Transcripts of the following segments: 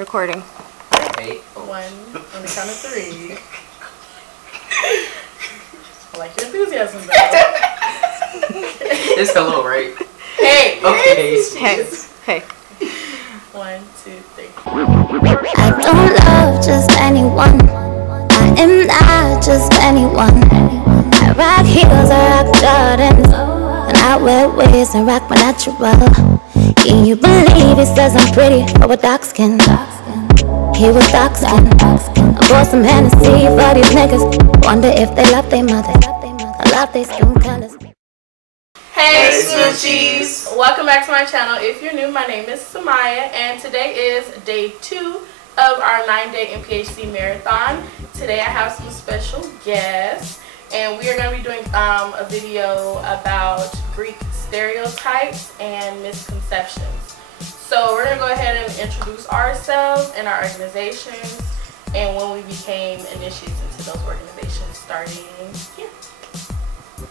Recording. Okay. One on the count of three. I like your enthusiasm though. It's hello, right? Hey! Okay. Hey. 1, 2, 3. I don't love just anyone. I am not just anyone. I rock heels, I rock Jordans, and I wear wigs and rock my natural. Can you believe he says I'm pretty for a dark skin? He was dark skin. I bought some Hennessy for these niggas. Wonder if they love their mother. I love their skin colors. Hey Smoochies! Welcome back to my channel. If you're new, my name is Semyia, and today is day 2 of our 9-day NPHC marathon. Today I have some special guests, and we are going to be doing a video about Greek stereotypes and misconceptions. So we're going to go ahead and introduce ourselves and our organizations and when we became initiates into those organizations, starting here.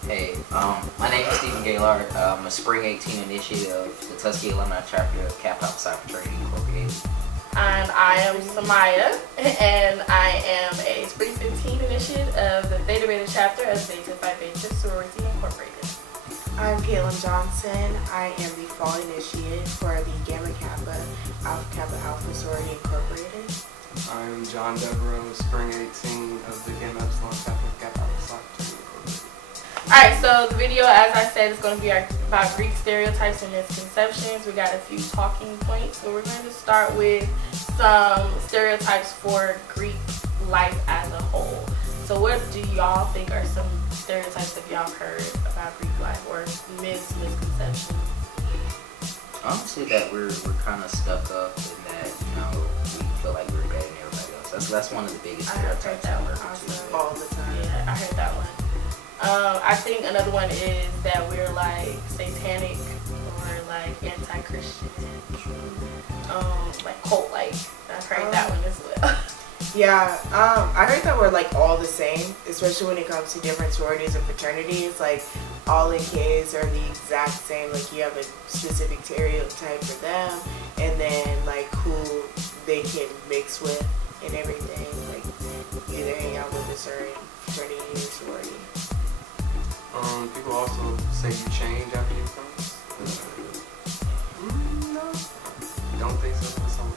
Hey, my name is Stephen Gaylord. I'm a Spring 18 initiate of the Tuskegee Alumni Chapter of Kappa Alpha Psi Fraternity Incorporated. And I am Semyia, and I am a Spring 15 initiate of the Theta Beta Chapter of Theta Phi Beta Sorority Incorporated. I'm Caitlin Johnson. I am the Fall Initiate for the Gamma Kappa Kappa Alpha Sorority Incorporated. I'm John Devereaux, Spring 18 of the Gamma Epsilon Chapter of Kappa Alpha Psi Fraternity Incorporated. Alright, so the video, as I said, is going to be about Greek stereotypes and misconceptions. We got a few talking points, so we're going to start with some stereotypes for Greek life as a whole. So what do y'all think are some stereotypes that y'all heard about Greek life or misconceptions? Honestly, that we're kind of stuck up in that, you know, we feel like we're better than everybody else. That's one of the biggest stereotypes that I've one heard too. All the time. Yeah, I heard that one. I think another one is that we're like satanic or like anti-Christian, like cult-like. I've heard that one as well. Yeah, I heard that we're like all the same, especially when it comes to different sororities and fraternities. Like all the kids are the exact same. Like you have a specific stereotype for them, and then like who they can mix with and everything. Like you either hang out with a certain fraternity or sorority. People also say you change after you come. No. Don't think so. That's all.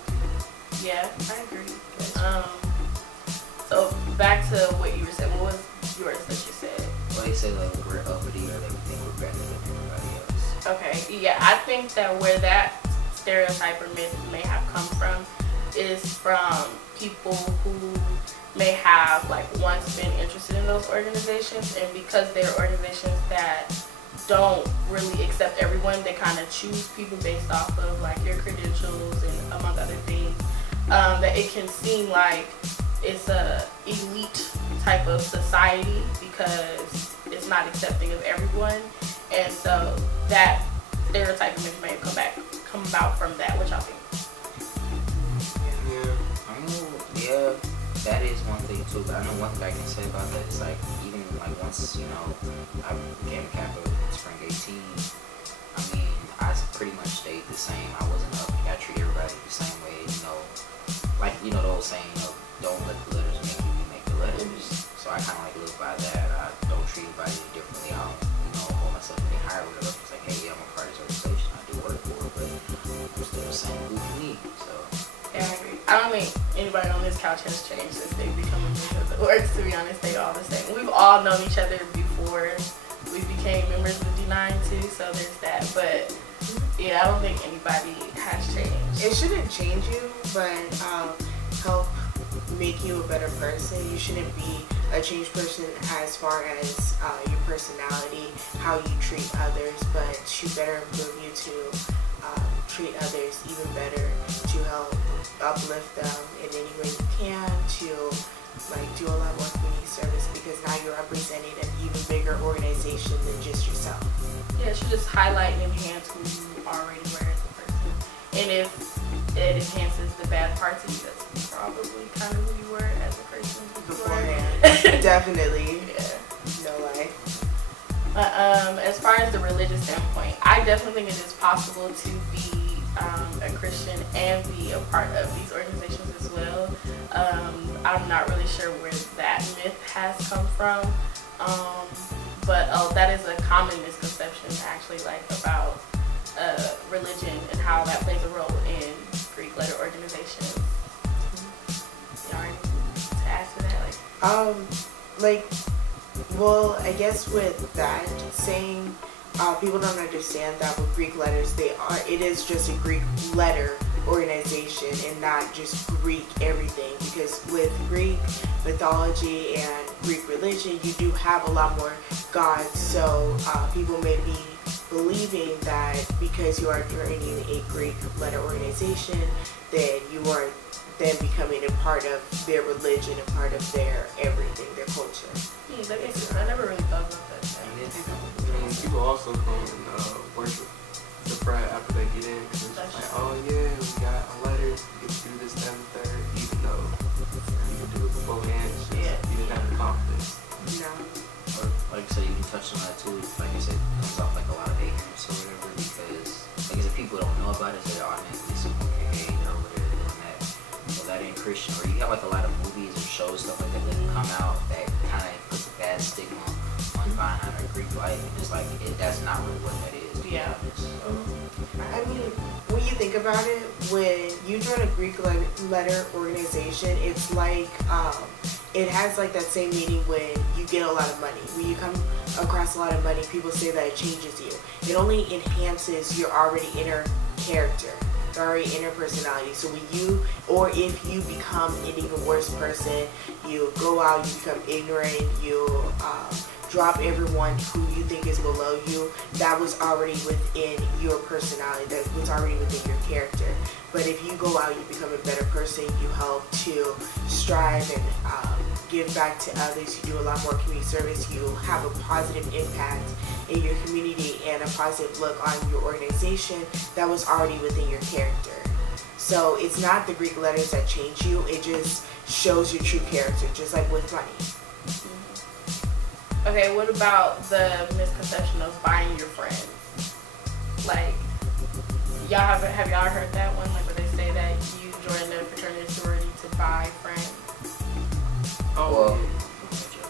Yeah, I agree. So back to what you were saying. What was yours that you said? Well, they say like we're uppity or they think we're better than everybody else. Okay, yeah, I think that where that stereotype or myth may have come from is from people who may have like once been interested in those organizations, and because they're organizations that don't really accept everyone, they kind of choose people based off of like your credentials and among other things, that it can seem like it's a elite type of society because it's not accepting of everyone, and so that stereotype may have come about from that. What y'all think? Yeah, that is one thing too, but I know one thing I can say about that is like, even like once, you know, I became a Kappa in Spring 18, I mean, I pretty much stayed the same. I wasn't up, I treat everybody the same way, you know, like, you know, the old saying of don't let the letters make you make the letters. So I kind of like live by that. I don't treat anybody differently. I don't, you know, hold myself any higher with it. It's like, hey, I'm a part of this organization, I do work for it, but I'm still the same group of me, so. Yeah, I agree. I don't think anybody on this couch has changed since they become members of the orgs. To be honest, they all the same. We've all known each other before we became members of the D9 too, so there's that. But yeah, I don't think anybody has changed. It shouldn't change you, but help make you a better person. You shouldn't be a changed person as far as your personality, how you treat others, but should better improve you to treat others even better, to help uplift them in any way you can, to like do a lot more community service, because now you're representing an even bigger organization than just yourself. Yeah, it should just highlight and enhance who you already were as a person. And if it enhances the bad parts of you, that's probably kind of who you were as a person beforehand. Definitely. Yeah. No lie. As far as the religious standpoint, I definitely think it is possible to be a Christian and be a part of these organizations as well. I'm not really sure where that myth has come from, but that is a common misconception actually, like about religion and how that plays a role in Greek letter organizations. Y'all ready to add to that? Well, I guess with that saying, people don't understand that with Greek letters, it is just a Greek letter organization and not just Greek everything, because with Greek mythology and Greek religion, you do have a lot more gods, so people may be believing that because you are joining a Greek letter organization, then you are then becoming a part of their religion, a part of their everything, their culture. That makes sense. I never really thought about that. People also come and worship the prayer after they get in, because it's just like, oh yeah, we got a letter, you get to do this, that, and third, even though you can do it beforehand, it's just, you didn't have the confidence. No. Or, like I said, you can touch on that too. Like I said, it comes off like a lot of ignorance or whatever, because, like I said, people don't know about it, so they automatically assume, okay, hey, they're over there doing that. Well, that ain't Christian. Or you have like a lot of movies or shows, stuff like that come out that kind of puts a bad stigma on behind a Greek life, and it's like, that's not really what that is. Yeah. So, I mean, when you think about it, when you join a Greek letter organization, it's like, it has like that same meaning when you get a lot of money. When you come across a lot of money, people say that it changes you. It only enhances your already inner character, your already inner personality. So when you, or if you become an even worse person, you go out, you become ignorant, you drop everyone who you think is below you, that was already within your personality, that was already within your character. But if you go out, you become a better person, you help to strive and give back to others, you do a lot more community service, you have a positive impact in your community and a positive look on your organization, that was already within your character. So it's not the Greek letters that change you, it just shows your true character, just like with money. Okay, what about the misconception of buying your friends? Like, have y'all heard that one? Like, where they say that you join the fraternity sorority to buy friends? Oh,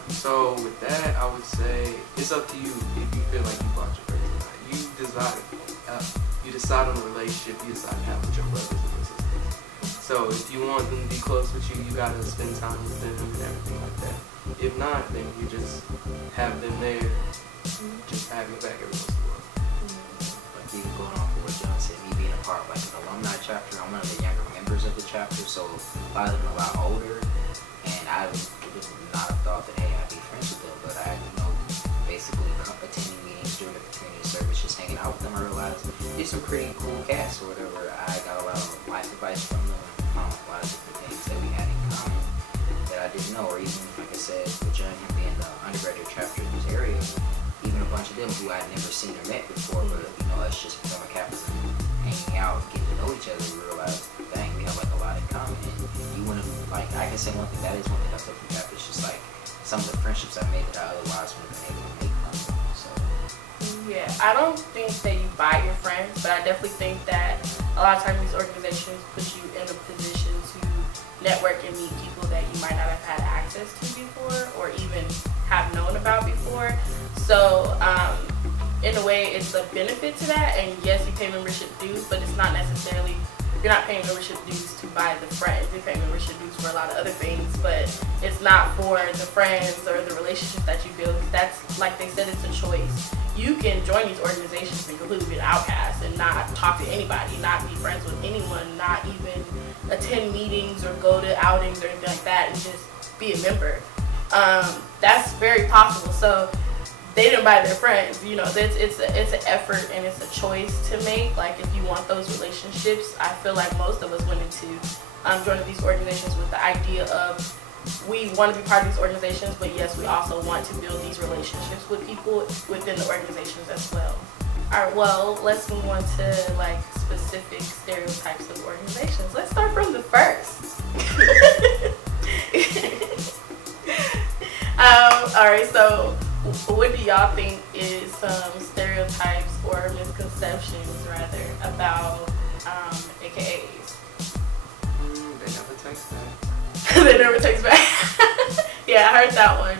so with that, I would say it's up to you if you feel like you bought your friends or not. You decide on the relationship you decide to have with your brothers and your sisters. So if you want them to be close with you, you gotta spend time with them and everything like that. If not, then you just have them there, just have your back every once in a while. like even going off of what John said, me being a part of like an alumni chapter, I'm one of the younger members of the chapter, so a lot of them are a lot older, and I would not have thought that, hey, I'd be friends with them, but I, basically attending meetings during the community service, just hanging out with them, I realized there's some pretty cool cats or whatever. I got a lot of life advice from them, and found a lot of different things that we had in common that I didn't know, or even, like I said, with John him being the undergraduate chapter in this area, even a bunch of them who I'd never seen or met before, but us just from a campus and hanging out, getting to know each other, we realized, dang, we have like a lot in common. And you wouldn't, like, I can say one thing, that is one thing I took from campus, just like some of the friendships I made that I otherwise wouldn't have been able to make from them. So yeah, I don't think that you buy your friends, but I definitely think that a lot of times these organizations put you in a position to network and meet people that you might not have had access to before or even have known about before. So in a way, it's a benefit to that, and yes, you pay membership dues, but it's not necessarily, you're not paying membership dues to buy the friends. You're paying membership dues for a lot of other things, but it's not for the friends or the relationships that you build. That's, like they said, it's a choice. You can join these organizations and completely be an outcast and not talk to anybody, not be friends with anyone, not even attend meetings or go to outings or anything like that, and just be a member. That's very possible. So they didn't buy their friends. It's an effort and it's a choice to make. Like, if you want those relationships, I feel like most of us went into joining these organizations with the idea of, we want to be part of these organizations, but yes, we also want to build these relationships with people within the organizations as well. All right, well, let's move on to like specific stereotypes of organizations. Let's start from the first. All right, so what do y'all think is some stereotypes or misconceptions, rather, about AKAs. They never text back. They never text back. Yeah, I heard that one.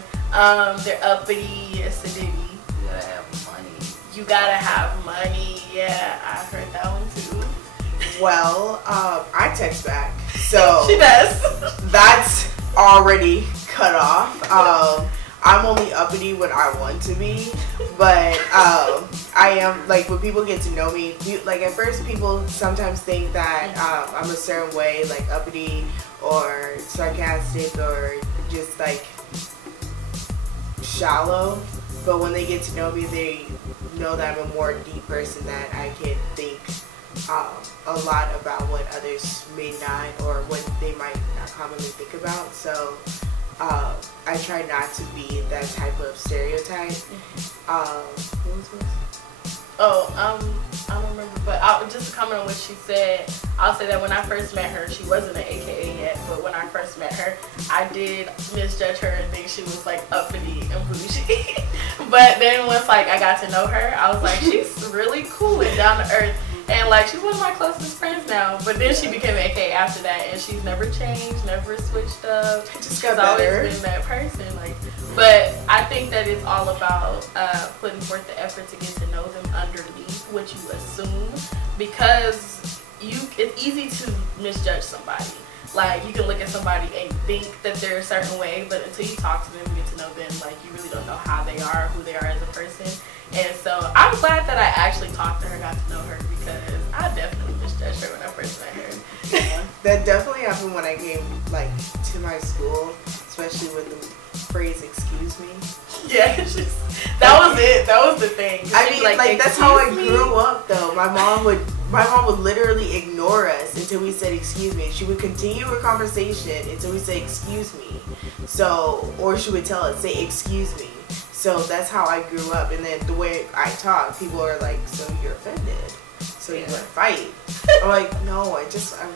They're uppity, acidity. You gotta have money. You gotta have money. Yeah, I heard that one too. Well, I text back, so She does. that's already cut off. I'm only uppity when I want to be, but I am, like, when people get to know me, like, at first people sometimes think that I'm a certain way, like uppity or sarcastic or just like shallow, but when they get to know me, they know that I'm a more deep person, that I can think a lot about what others may not, or what they might not commonly think about. So I try not to be that type of stereotype. What was this? I don't remember, but just to comment on what she said, I'll say that when I first met her, she wasn't an AKA yet, but when I first met her, I did misjudge her and think she was like uppity and bougie. But then once like I got to know her, I was like, she's really cool and down to earth. And like, she's one of my closest friends now. But then she became an AKA after that, and she's never changed, never switched up. Just She's always been that person. Like, but I think that it's all about putting forth the effort to get to know them underneath what you assume, because it's easy to misjudge somebody. Like, you can look at somebody and think that they're a certain way, but until you talk to them and get to know them, like, you really don't know how they are, who they are as a person. And so I'm glad that I actually talked to her, got to know her, because I definitely misjudged her when I first met her. Yeah. That definitely happened when I came, like, to my school, especially with the phrase "excuse me." Yeah, that was it. That was the thing. I mean, like that's how I "Excuse me?" grew up, though. My mom would literally ignore us until we said "excuse me." She would continue her conversation until we said "excuse me." So, or she would tell us, "Say excuse me." So that's how I grew up. And then the way I talk, people are like, "So you're offended? So you want to fight?" I'm like, "No, I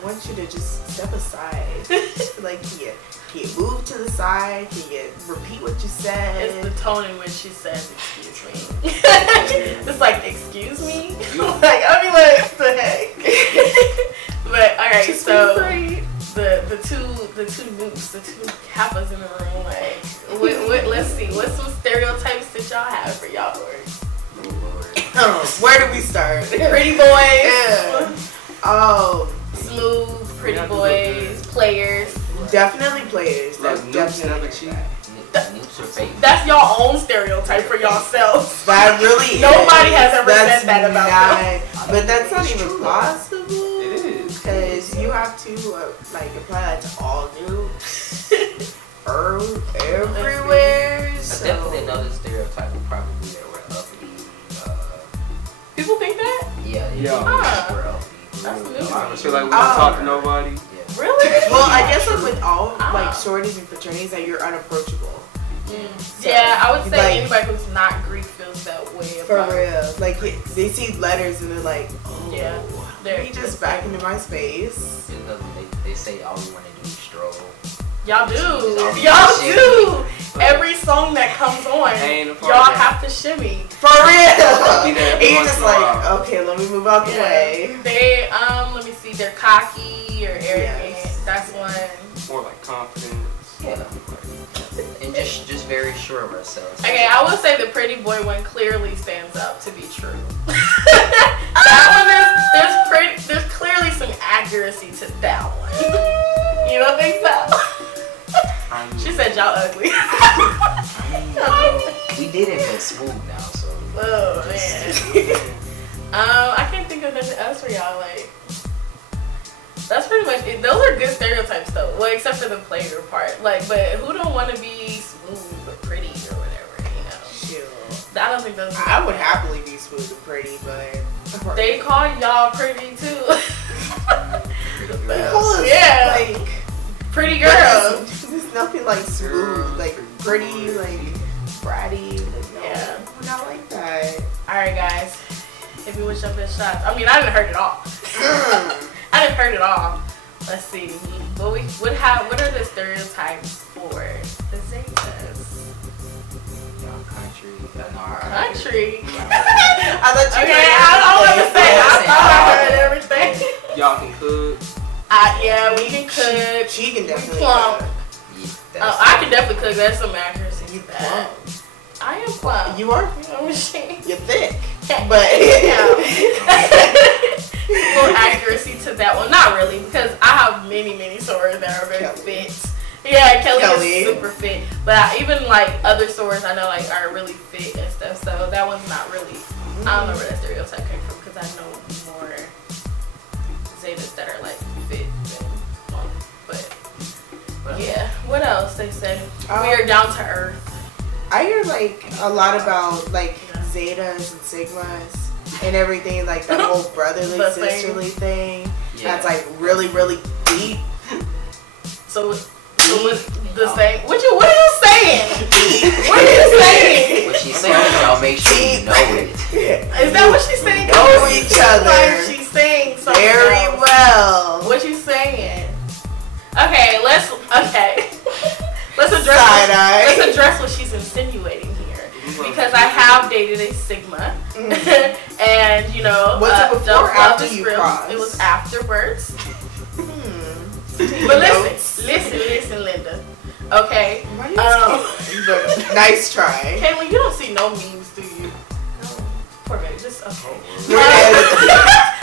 want you to just step aside." Like, can you move to the side? Can you repeat what you said? It's the tone in which she says "excuse me." It's like, "Excuse me?" Like, I mean, like, the heck. But all right, Just so be free. the two nukes, the two kappas in the room, like, what let's see, what's some stereotypes that y'all have for y'all boys? Where do we start? Pretty boys, Yeah. smooth, pretty boys, players. Definitely players. Like, That's noobs never definitely cheat. Nukes are fake. That's your own stereotype for yourself. That really Nobody is. has ever That's said that about them. But that's not even true. possible. It is. Because you have to like apply that to all dudes everywhere. I So definitely know the stereotype will probably that we're uppity. People think that? Yeah, Yeah. we're uppity. That's new. I feel like we don't talk to nobody. Yeah. Really? well, I guess like with all Ah. like sororities and fraternities that you're unapproachable. So, Yeah, I would say like, anybody who's not Greek feels that way for about it. real. Like they see letters and they're like, oh, Yeah. he just back into my space. They say all we want to do is stroll. Y'all do. Shimmy. Y'all do. Every song that comes on, Ain't a part y'all of that. have to shimmy. For real. Be there every And you're once just in a like, while. okay, let me move out the way. They let me see, they're cocky or arrogant. Yes. That's one. More like confidence. Yeah. And just very sure of ourselves. Okay, I would say the pretty boy one clearly stands up to be true. That one there's clearly some accuracy to that one. You don't think so? She said y'all ugly. We did it but smooth now, so. Oh man. I can't think of nothing else for y'all. Like, that's pretty much it. Those are good stereotypes though. Well, except for the player part. Like, but who don't want to be smooth but pretty or whatever, you know? Chill. I don't think those. I would happily be smooth and pretty, but They call y'all pretty too. They call us, Yeah. like Pretty girls. There's nothing like smooth, like pretty, like bratty. Like, no, Yeah. we're not like that. All right, guys. If you would jump in shots, I mean, I didn't hurt it all. I didn't hurt it all. Let's see. What are the stereotypes for the Zetas? Y'all country. I know our Country. I thought you Okay, I were don't want to say. I thought I heard everything. Y'all can cook. Yeah, we can cook. She can definitely plump. cook. Oh, I can definitely cook. That's some accuracy. You to plump. that. I am plump. You are. I'm a machine. You're thick. But But little accuracy to that one. Not really, because I have many swords that are very Kelly. fit. Yeah, Kelly Kelly. is super fit. But even like other swords I know like are really fit and stuff. So that one's not really. I don't know where that stereotype came from because I know more Zetas that are like fit than plump. But yeah, what else they say? We are down to earth. I hear like a lot about like Zetas and Sigmas and everything, like that whole brotherly The sisterly thing. Yeah. That's like really deep. So what's the same? What are you saying? What are you saying? What she's saying is y'all make sure you know it. Is that what she's saying? Know each other. Like she's saying something Very else. well. What you saying? Okay, let's Side-eye. let's address what she's insinuating here. Because I have dated a Sigma, and you know, Was it before don't or love after this you real. crossed? It was afterwards. But But listen, Linda. Okay. Nice try. Caitlin, you don't see no memes, do you? No. Poor baby, just okay.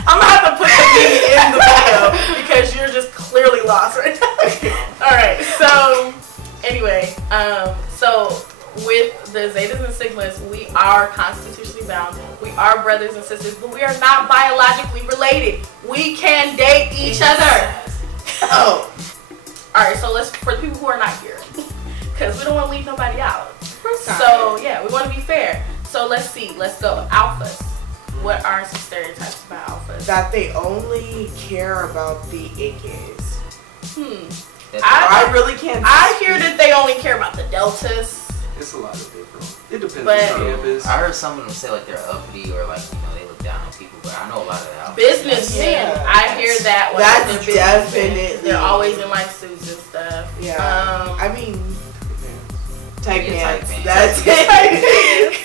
I'm gonna have to put the meme in the video because you're just clearly lost right now. Alright, so anyway, so with the Zetas and Sigmas, we are constitutionally bound. We are brothers and sisters, but we are not biologically related. We can date each other. Oh. Alright, so let's, for the people who are not here, because we don't want to leave nobody out. not. So yeah, we want to be fair. So let's see, let's go. Alphas. What are some stereotypes about alphas? That they only care about the AKs. I I really can't. I hear that they only care about the deltas. It's a lot of different. It depends But- on the campus. I heard some of them say like they're uppity or like they look down on people, but I know a lot of that. Businessmen, Yeah, I hear that. When that's they're businessmen, definitely- They're always in like suits and stuff. Yeah. I mean, type Yeah, pants. type That's pants.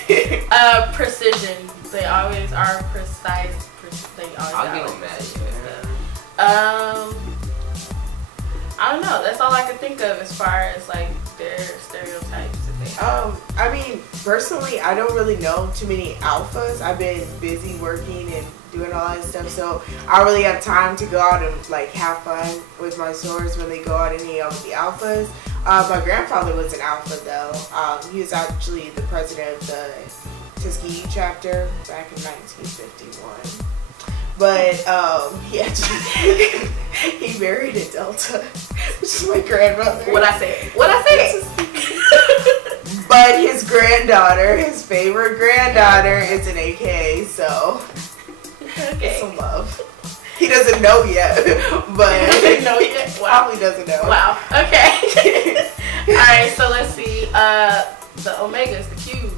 it. Precision. They always are precise. They always. I'll give are them that. precision and stuff. I don't know. That's all I can think of as far as like their stereotypes that they have. I mean, personally, I don't really know too many alphas. I've been busy working and doing all that stuff, so I don't really have time to go out and like have fun with my swords when they go out and hang out with the alphas. My grandfather was an alpha though. He was actually the president of the Tuskegee chapter back in 1951. But he actually he married a Delta, which is my grandmother. What I said. But his granddaughter, his favorite granddaughter, is an AK, so it's some love. He doesn't know yet, but He doesn't know yet? Wow. Probably doesn't know. Wow. Okay. All right. So let's see. The omegas, the Qs.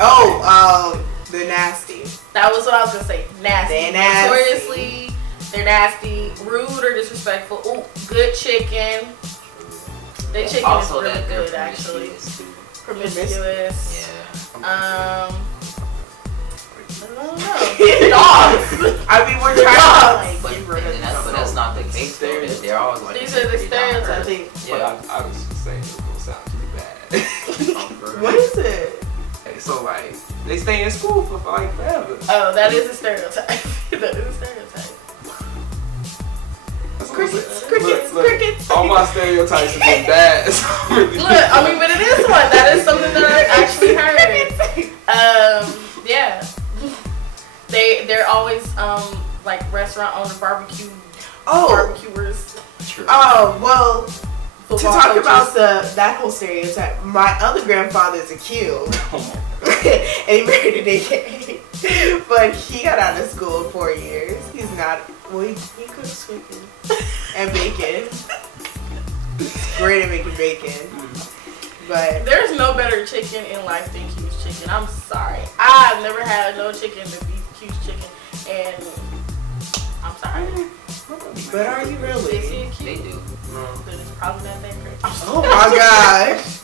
Oh, the nasty. That was what I was gonna say. Nasty. They're nasty. Notoriously, they're nasty, rude or disrespectful. Ooh, good chicken. Their chicken Also is really that they're good, actually. promiscuous, too. Promiscuous. Yeah. I don't know. Dogs. I mean, we're trying Dogs. to But, like, get rid of but that's not the case though. They're always like These are the pretty down to stereotypes. earth. But Yeah. I was just saying it was gonna sound too bad. What is it? So like they stay in school for like forever. Oh, that is a stereotype. That is a stereotype. That's what I'm Crickets, saying. crickets, Look, crickets. all my stereotypes have been bad. So I'm really Look, I mean, but it is one. That is something that I actually heard. Yeah. They're always like restaurant owner, barbecue barbecuers. True. Oh, well, to football talk coaches. about that whole stereotype, my other grandfather's a Q. And he married an AK. But he got out of school in 4 years. He's not, well, he cooks chicken and bacon. He's great at making bacon. But There's no better chicken in life than Q's chicken. I'm sorry. I've never had no chicken to beat Q's chicken. And I'm sorry. but are you Is really? it They cute? do. But it's probably not that great. Oh my gosh.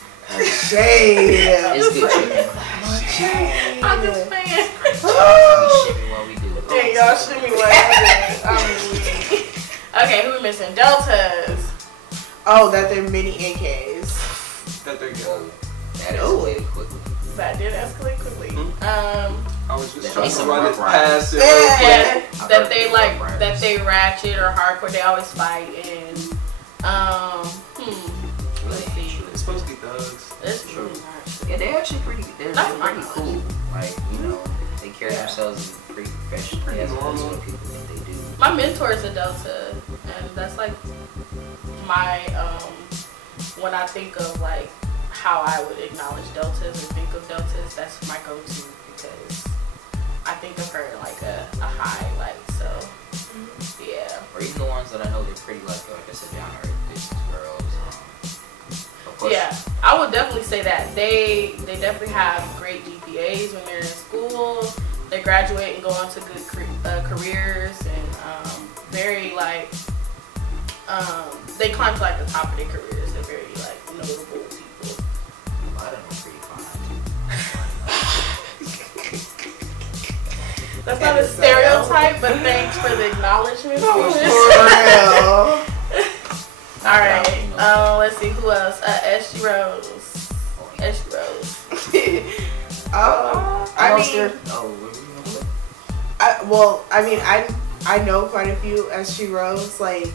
Shade. It's good chicken. Shade. I'm just saying. We ship it while we do it. Dang, y'all shoot me like okay, who we missing? Deltas. Oh, that they're mini AKs. That they're good. That escalated quickly. That did escalate quickly. I was just trying to some run it rough past it. Yeah, I've that heard they some like, rough that riders. they ratchet or hardcore. They always fight and let's see. It's supposed to be thugs. It's true. Yeah, they're actually pretty. They're That's pretty fine. cool. Like, you know, they carry themselves pretty professionally as opposed to what people think they do. My mentor is a Delta, and that's like my when I think of like how I would acknowledge Deltas or think of Deltas, that's my go-to because I think of her like a highlight. So yeah. Or even the ones that I know, they're pretty like I said, down to earth business girls. Of course, Yeah, I would definitely say that they definitely have great GPAs when they're in school. They graduate and go on to good careers and very like they climb to like the top of their careers. They're very like notable people. a lot of them are pretty fine. That's not a stereotype, but thanks for the acknowledgement. For real. All right, let's see who else. SG Rose. SG Rose. I mean, I know quite a few SG Rows. Like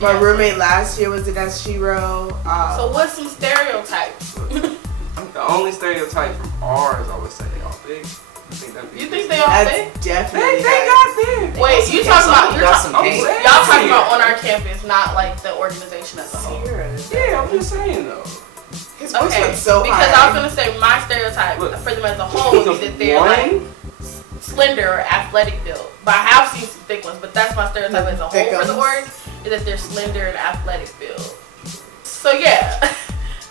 my roommate last year was an SG Row. So what's some stereotypes? The only stereotype from ours, I would say they all big. I think that'd be You think they all that's big? definitely They got big. Wait, you talking about y'all talking about on our campus, not like the organization as a whole. Yeah, I'm just saying though. His voice Okay, went so because high. I was gonna say my stereotype Look, for them as a whole would be that they're like slender or athletic build. But I have seen some thick ones, but that's my stereotype as a whole Thick for the ones. org, is that they're slender and athletic build. So yeah,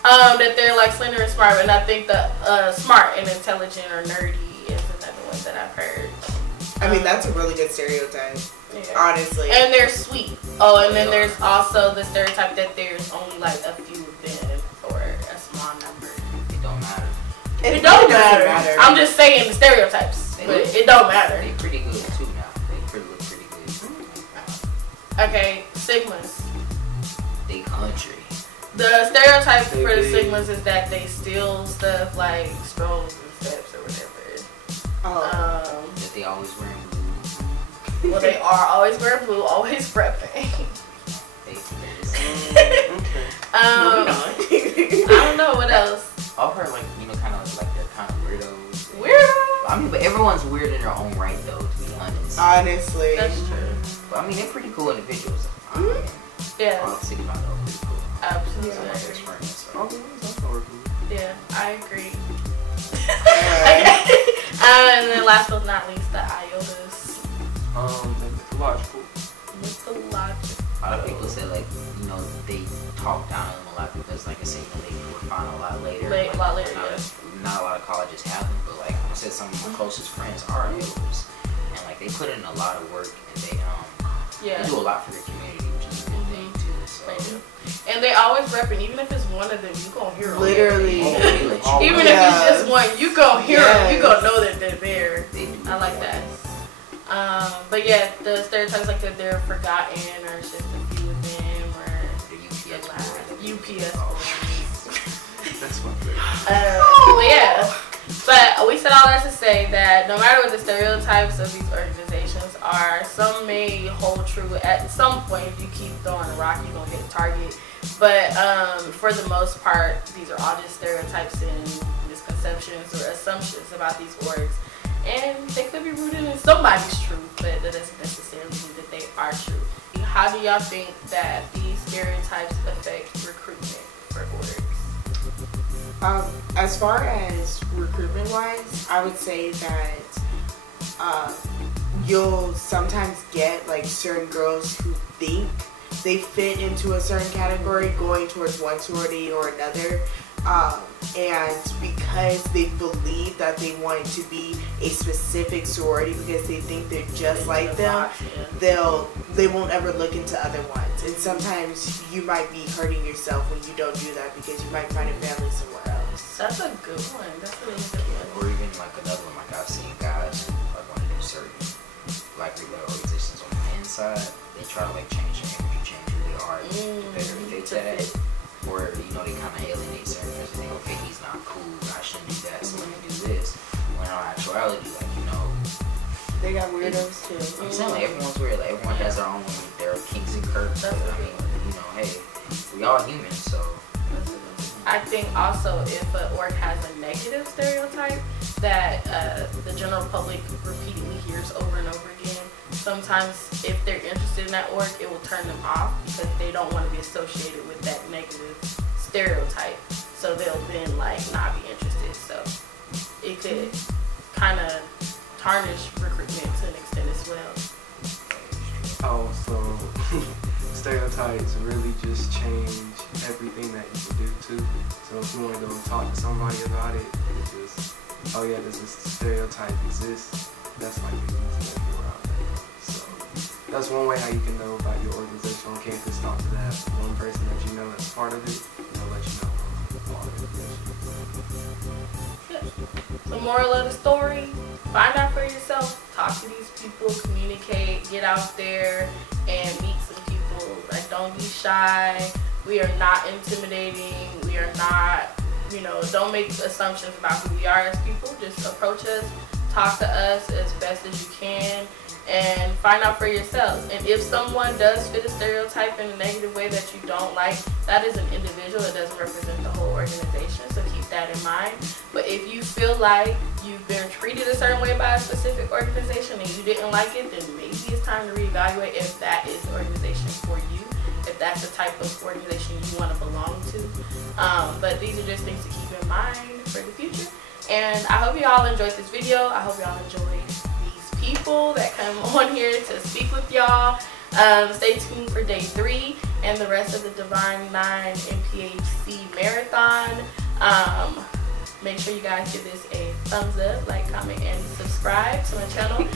that they're like slender and smart, and I think the smart and intelligent or nerdy is another one that I've heard. I mean, that's a really good stereotype, Yeah. honestly. And they're sweet. Oh, and then there's also the stereotype that there's only like a few of them or a small number. It don't matter. It don't doesn't matter. I'm just saying the stereotypes, They but look- it don't matter. They pretty good too now. They look pretty good. Okay, Sigmas. They country. The stereotype They for the big. Sigmas is that they steal stuff like strolls and steps or whatever. That they always wearing blue. Well, they are always wearing blue, always prepping. They Okay. I don't know what else. I've heard like, you know, kind of like they're kind of weirdos. Weirdo. I mean, but everyone's weird in their own right though, to be honest. Honestly. That's true. But I mean, they're pretty cool individuals. Yeah, All the city about them are pretty cool. absolutely. Some of my best friends. So. Okay, that's not working. Yeah, I agree. Alright. And then last but not least, the IOTAs. Mythological. Mythological. A lot of people say like, you know, they talk down on them a lot because, like I said, you know, they were found a lot later. Like, a lot later, not a lot of colleges have them, but like I said, some of my closest friends are IOTAs, and like they put in a lot of work and they Yeah. do a lot for their community, which is a good thing too. So. They do. And they always repping, even if it's one of them, you gonna hear them. Literally. Oh, Even Yeah. if it's just one, you gonna hear them. You Yes. gonna know that they're there. They do. I like that. But yeah, the stereotypes like that they're forgotten or it's just a few of them or The the last UPS. UPS. That's my favorite. But yeah, but we said all that to say that no matter what the stereotypes of these organizations are, some may hold true at some point. If you keep throwing a rock, you're gonna hit a target. But for the most part, these are all just stereotypes and misconceptions or assumptions about these orgs. And they could be rooted in somebody's truth, but that doesn't necessarily mean that they are true. How do y'all think that these stereotypes affect recruitment for orgs? As far as recruitment wise, I would say that you'll sometimes get like certain girls who think they fit into a certain category going towards one sorority or another. And because they believe that they want to be a specific sorority because they think they're just like them, they won't ever look into other ones. And sometimes you might be hurting yourself when you don't do that because you might find a family somewhere else. That's a good one. That's a really good one. Or even like another one, like I've seen guys who like want to do surgery. like regular organizations on the inside, they try to like change their image, change who they are to better fit that. Or, you know, they kind of alienate certain person. They go, okay, he's not cool, I shouldn't do that, so let me do this. When in actuality, like, you know, they got weirdos too. I'm saying, like, everyone's weird. Like, everyone has their own, their kinks and quirks. But I mean, you know, hey, we all human, so. I think also if an org has a negative stereotype that the general public repeatedly hears over and over again, sometimes if they're interested in that org, it will turn them off because they don't want to be associated with that negative stereotype. So they'll then like not be interested. So it could kind of tarnish recruitment to an extent as well. Oh, so stereotypes really just change everything that you can do too. So if you want to go and talk to somebody about it, it's just, oh yeah, does this stereotype exist? That's like the easiest way around that. So that's one way how you can know about your organization on campus. Talk to that one person that you know that's part of it, and they'll let you know all the information. The moral of the story, find out for yourself, talk to these people, communicate, get out there and meet some people. Like, don't be shy. We are not intimidating. We are not, you know, don't make assumptions about who we are as people. Just approach us, talk to us as best as you can, and find out for yourselves. And if someone does fit a stereotype in a negative way that you don't like, that is an individual. It doesn't represent the whole organization, so keep that in mind. But if you feel like you've been treated a certain way by a specific organization and you didn't like it, then maybe it's time to reevaluate if that is the organization for you, if that's the type of organization you want to belong to. But these are just things to keep in mind for the future. And I hope you all enjoyed this video. I hope y'all enjoyed these people that come on here to speak with y'all. Stay tuned for day 3 and the rest of the Divine 9 NPHC marathon. Make sure you guys give this a thumbs up, like, comment, and subscribe to my channel.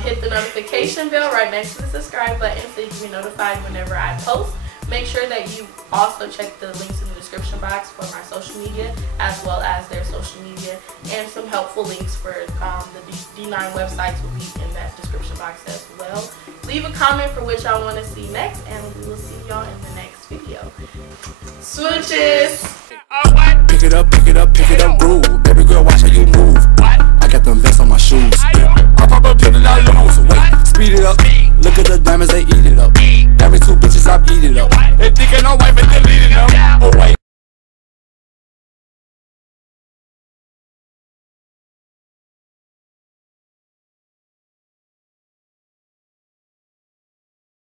Hit the notification bell right next to the subscribe button so you can be notified whenever I post. Make sure that you also check the links in the description box for my social media as well as their social media, and some helpful links for the D9 websites will be in that description box as well. Leave a comment for which y'all want to see next, and we will see y'all in the next video. Switches! Pick it up, pick it up, pick it up, groove. Baby girl, watch how you move. I got them vests on my shoes. I pop a pill and I lose. Wait, speed it up. Look at the diamonds, they eat it up. Every 2 bitches, I beat it up. They thinking I'm wife and